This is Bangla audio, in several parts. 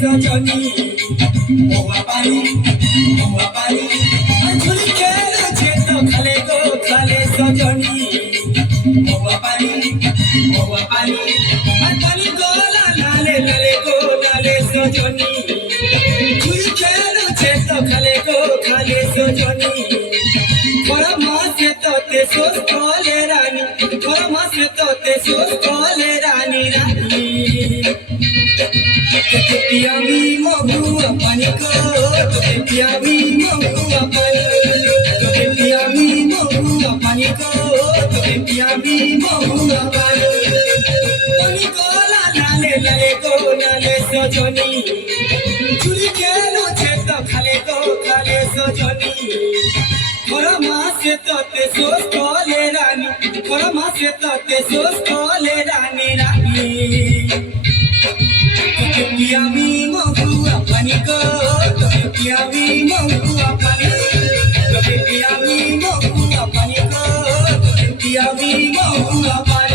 Sojoni, Moa Pani, Anjuli Kela Cheto Khale Sojoni, Moa Pani, Anjuli Gola Lale Sojoni, Anjuli Kela Cheto Khale Sojoni, Kora Mase Tote Sos Kole Rani, Kora Mase Tote Sos Kole Rani. Piami mohua paniko, piami mohua paniko, piami mohua paniko, piami mohua paniko. Lale ko lale sojoni, chuli kelo cheto khale sojoni. Kora mase tote sos kole rani, kora mase tote sos kole rani. Piami mohua paniko, piami mohua paniko, piami mohua paniko, piami mohua paniko.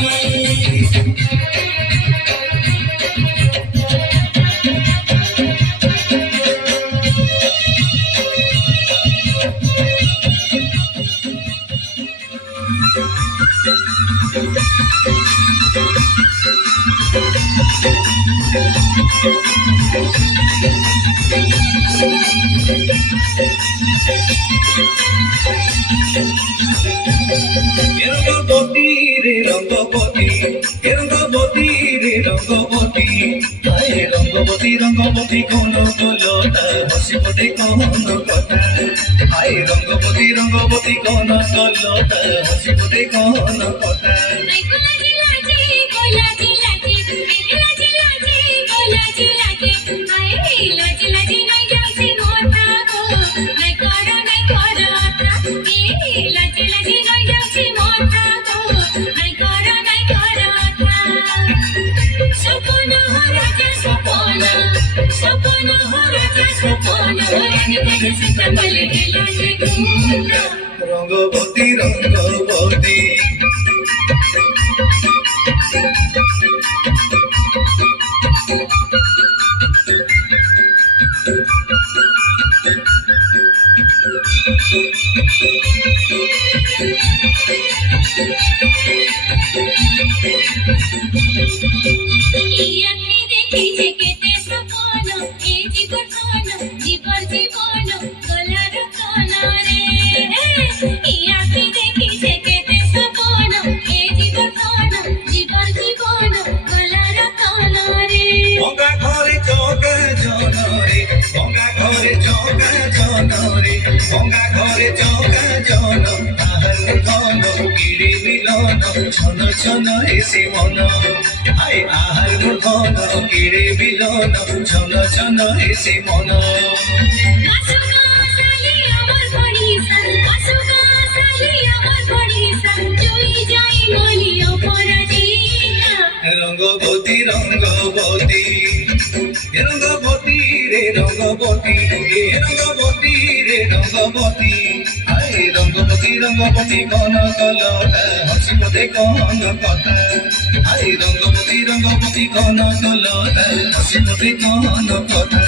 Rangabati কোন কলতা হাসিপতি কোন কথা আই রঙ্গবতী কোন কলতা হাসিপতি কোন কথা রঙ্গবতী গঙ্গা ঘরে চৌকা জন তাহার ঘন গিরি মিলন ছন ছন এসে মন আই আহার ঘন গিরি মিলন ছন ছন এসে মন রঙ্গবতী রঙ্গবতী রঙ্গবতী রে রঙ্গবতী রঙ্গবতী রে রঙ্গবতী আই রঙ্গবতী কোন কলতা হাসিপতি কোন কথা আই রঙ্গবতী কোন কলতা হাসিপতি কোন কথা